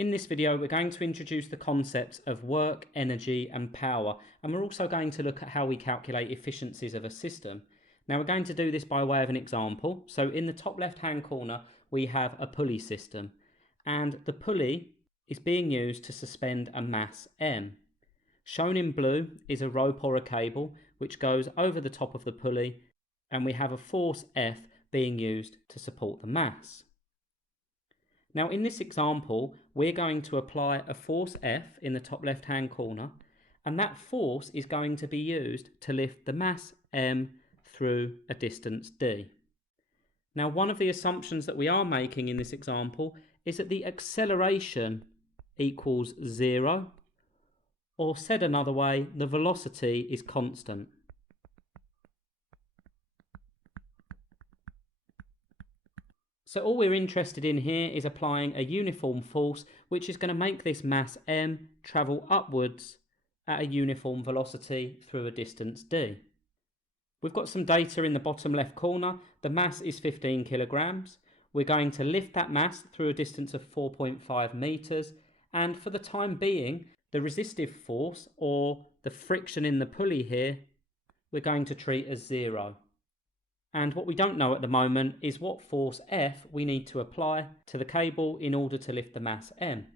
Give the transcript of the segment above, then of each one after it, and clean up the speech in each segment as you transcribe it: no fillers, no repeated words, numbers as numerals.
In this video, we're going to introduce the concepts of work, energy, and power, and we're also going to look at how we calculate efficiencies of a system. Now, we're going to do this by way of an example. So in the top left-hand corner, we have a pulley system, and the pulley is being used to suspend a mass M. Shown in blue is a rope or a cable, which goes over the top of the pulley, and we have a force F being used to support the mass. Now in this example, we're going to apply a force F in the top left hand corner, and that force is going to be used to lift the mass M through a distance D. Now one of the assumptions that we are making in this example is that the acceleration equals 0, or said another way, the velocity is constant. So all we're interested in here is applying a uniform force, which is going to make this mass M travel upwards at a uniform velocity through a distance D. We've got some data in the bottom left corner. The mass is 15 kilograms. We're going to lift that mass through a distance of 4.5 meters. And for the time being, the resistive force, or the friction in the pulley here, we're going to treat as 0. And what we don't know at the moment is what force F we need to apply to the cable in order to lift the mass M.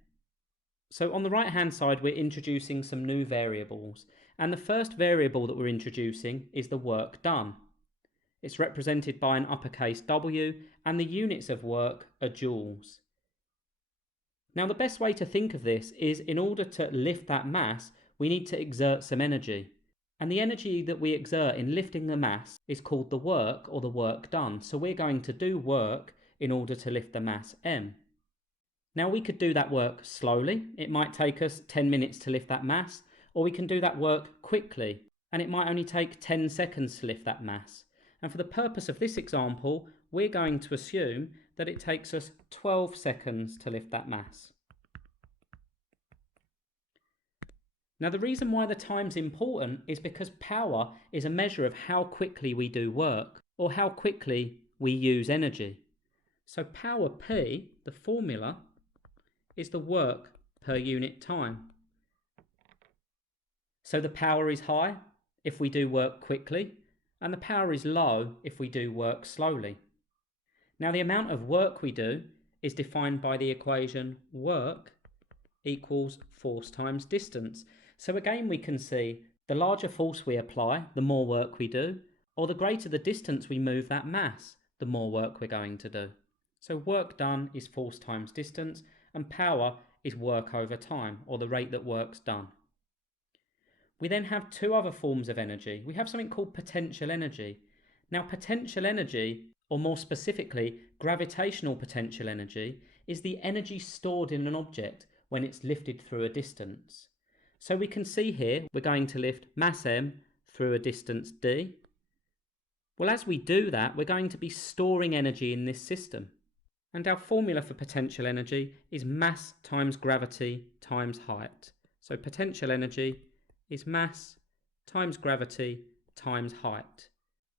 So on the right hand side, we're introducing some new variables. And the first variable that we're introducing is the work done. It's represented by an uppercase W, and the units of work are joules. Now the best way to think of this is, in order to lift that mass, we need to exert some energy. And the energy that we exert in lifting the mass is called the work, or the work done. So we're going to do work in order to lift the mass M. Now we could do that work slowly. It might take us 10 minutes to lift that mass, or we can do that work quickly, and it might only take 10 seconds to lift that mass. And for the purpose of this example, we're going to assume that it takes us 12 seconds to lift that mass. Now the reason why the time's important is because power is a measure of how quickly we do work, or how quickly we use energy. So power P, the formula, is the work per unit time. So the power is high if we do work quickly, and the power is low if we do work slowly. Now the amount of work we do is defined by the equation work equals force times distance. So again, we can see the larger force we apply, the more work we do, or the greater the distance we move that mass, the more work we're going to do. So work done is force times distance, and power is work over time, or the rate that work's done. We then have two other forms of energy. We have something called potential energy. Now potential energy, or more specifically gravitational potential energy, is the energy stored in an object when it's lifted through a distance. So we can see here we're going to lift mass M through a distance D. Well, as we do that, we're going to be storing energy in this system. And our formula for potential energy is mass times gravity times height. So potential energy is mass times gravity times height.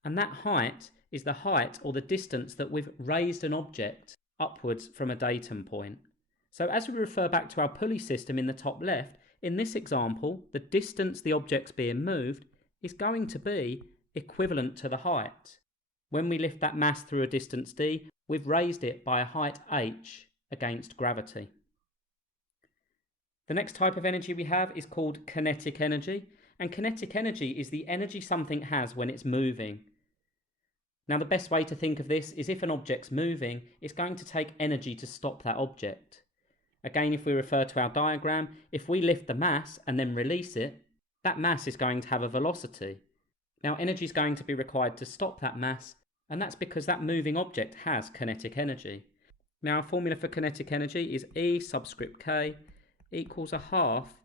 And that height is the height, or the distance, that we've raised an object upwards from a datum point. So as we refer back to our pulley system in the top left, in this example, the distance the object's being moved is going to be equivalent to the height. When we lift that mass through a distance D, we've raised it by a height h against gravity. The next type of energy we have is called kinetic energy, and kinetic energy is the energy something has when it's moving. Now the best way to think of this is, if an object's moving, it's going to take energy to stop that object. Again, if we refer to our diagram, if we lift the mass and then release it, that mass is going to have a velocity. Now energy is going to be required to stop that mass, and that's because that moving object has kinetic energy. Now our formula for kinetic energy is E subscript K equals a half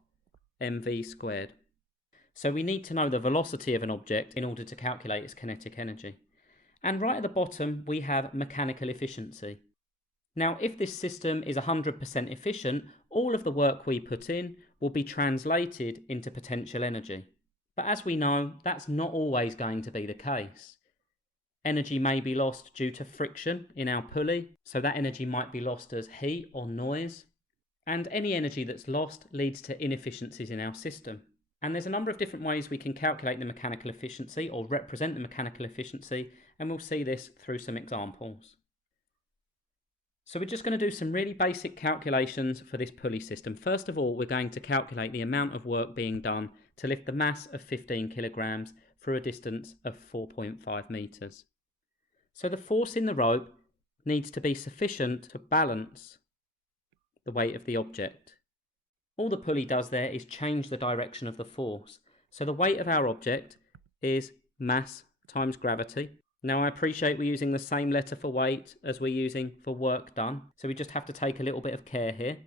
mv squared. So we need to know the velocity of an object in order to calculate its kinetic energy. And right at the bottom we have mechanical efficiency. Now if this system is 100% efficient, all of the work we put in will be translated into potential energy. But as we know, that's not always going to be the case. Energy may be lost due to friction in our pulley, so that energy might be lost as heat or noise. And any energy that's lost leads to inefficiencies in our system. And there's a number of different ways we can calculate the mechanical efficiency or represent the mechanical efficiency, and we'll see this through some examples. So we're just going to do some really basic calculations for this pulley system. First of all, we're going to calculate the amount of work being done to lift the mass of 15 kilograms through a distance of 4.5 meters. So the force in the rope needs to be sufficient to balance the weight of the object. All the pulley does there is change the direction of the force. So the weight of our object is mass times gravity. Now I appreciate we're using the same letter for weight as we're using for work done, so we just have to take a little bit of care here.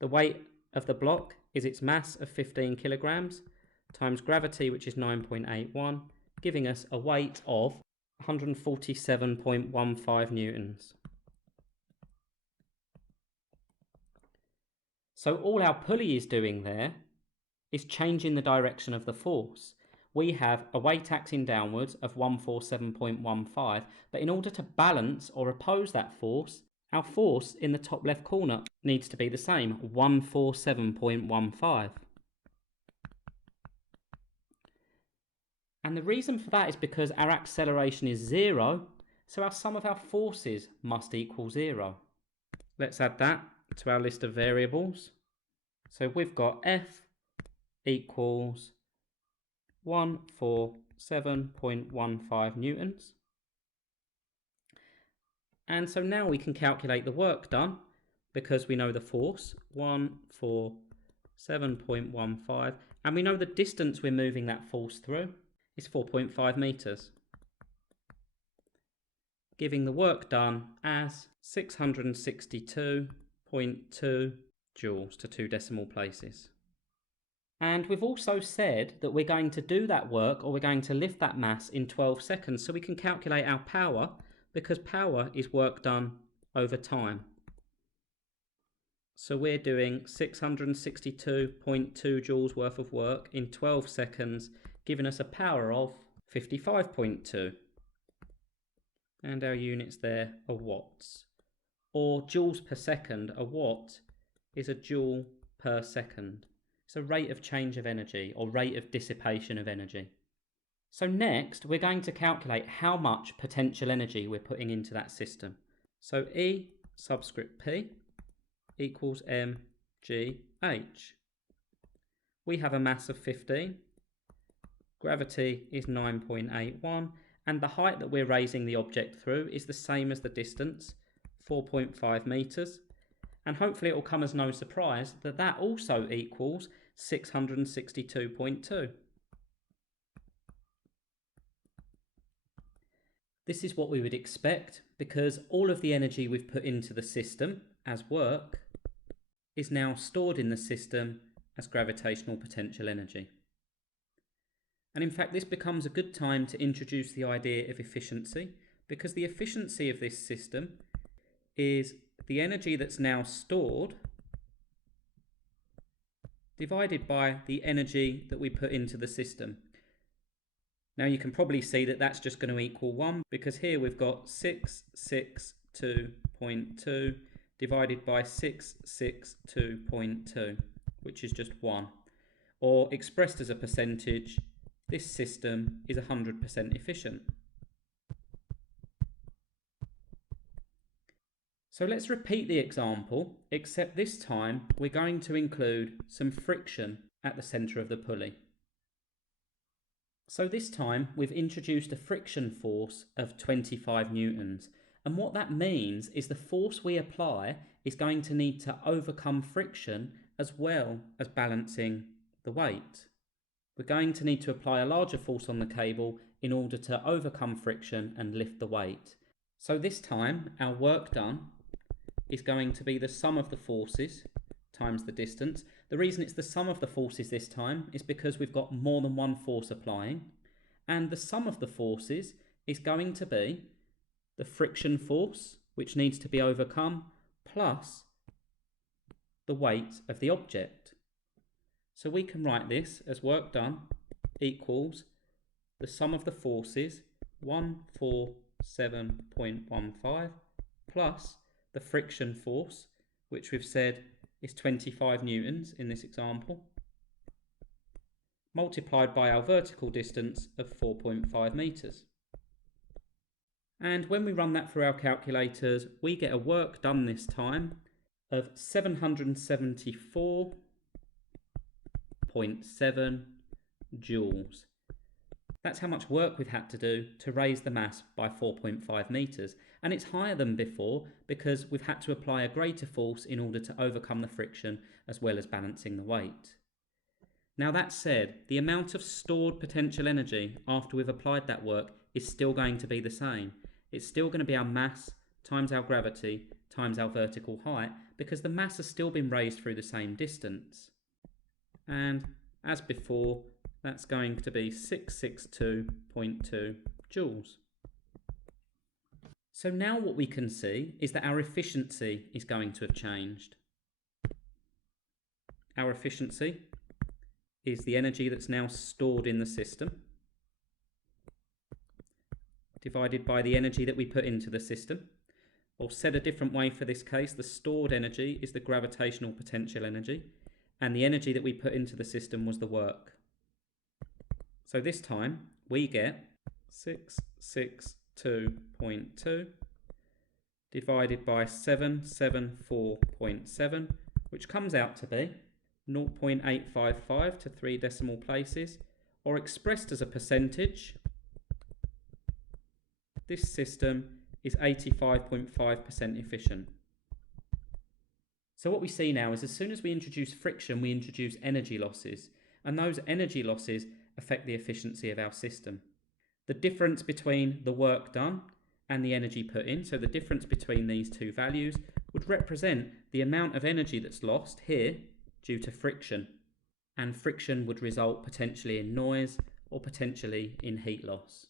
The weight of the block is its mass of 15 kilograms times gravity, which is 9.81, giving us a weight of 147.15 newtons. So all our pulley is doing there is changing the direction of the force. We have a weight acting downwards of 147.15, but in order to balance or oppose that force, our force in the top left corner needs to be the same, 147.15. And the reason for that is because our acceleration is 0, so our sum of our forces must equal 0. Let's add that to our list of variables. So we've got F equals 147.15 newtons. And so now we can calculate the work done because we know the force, 147.15, and we know the distance we're moving that force through is 4.5 meters, giving the work done as 662.2 joules to 2 decimal places. And we've also said that we're going to do that work, or we're going to lift that mass in 12 seconds, so we can calculate our power, because power is work done over time. So we're doing 662.2 joules worth of work in 12 seconds, giving us a power of 55.2. And our units there are watts, or joules per second. A watt is a joule per second. It's a rate of change of energy, or rate of dissipation of energy. So next, we're going to calculate how much potential energy we're putting into that system. So E subscript P equals mgh. We have a mass of 15. Gravity is 9.81. And the height that we're raising the object through is the same as the distance, 4.5 meters. And hopefully it will come as no surprise that that also equals 662.2. This is what we would expect because all of the energy we've put into the system as work is now stored in the system as gravitational potential energy. And in fact, this becomes a good time to introduce the idea of efficiency, because the efficiency of this system is the energy that's now stored divided by the energy that we put into the system. Now you can probably see that that's just going to equal 1, because here we've got 662.2 divided by 662.2, which is just 1. Or expressed as a percentage, this system is 100% efficient. So let's repeat the example, except this time we're going to include some friction at the centre of the pulley. So this time we've introduced a friction force of 25 newtons. And what that means is the force we apply is going to need to overcome friction as well as balancing the weight. We're going to need to apply a larger force on the cable in order to overcome friction and lift the weight. So this time our work done is going to be the sum of the forces times the distance. The reason it's the sum of the forces this time is because we've got more than one force applying, and the sum of the forces is going to be the friction force, which needs to be overcome, plus the weight of the object. So we can write this as work done equals the sum of the forces, 147.15, plus the friction force, which we've said is 25 newtons in this example, multiplied by our vertical distance of 4.5 metres. And when we run that through our calculators, we get a work done this time of 774.7 joules. That's how much work we've had to do to raise the mass by 4.5 metres. And it's higher than before because we've had to apply a greater force in order to overcome the friction as well as balancing the weight. Now that said, the amount of stored potential energy after we've applied that work is still going to be the same. It's still going to be our mass times our gravity times our vertical height because the mass has still been raised through the same distance. And as before, that's going to be 662.2 joules. So now what we can see is that our efficiency is going to have changed. Our efficiency is the energy that's now stored in the system divided by the energy that we put into the system. Or said a different way for this case, the stored energy is the gravitational potential energy, and the energy that we put into the system was the work. So this time we get 662.2 divided by 774.7, which comes out to be 0.855 to 3 decimal places, or expressed as a percentage, this system is 85.5% efficient. So what we see now is as soon as we introduce friction, we introduce energy losses, and those energy losses affect the efficiency of our system. The difference between the work done and the energy put in, so the difference between these two values, would represent the amount of energy that's lost here due to friction, and friction would result potentially in noise or potentially in heat loss.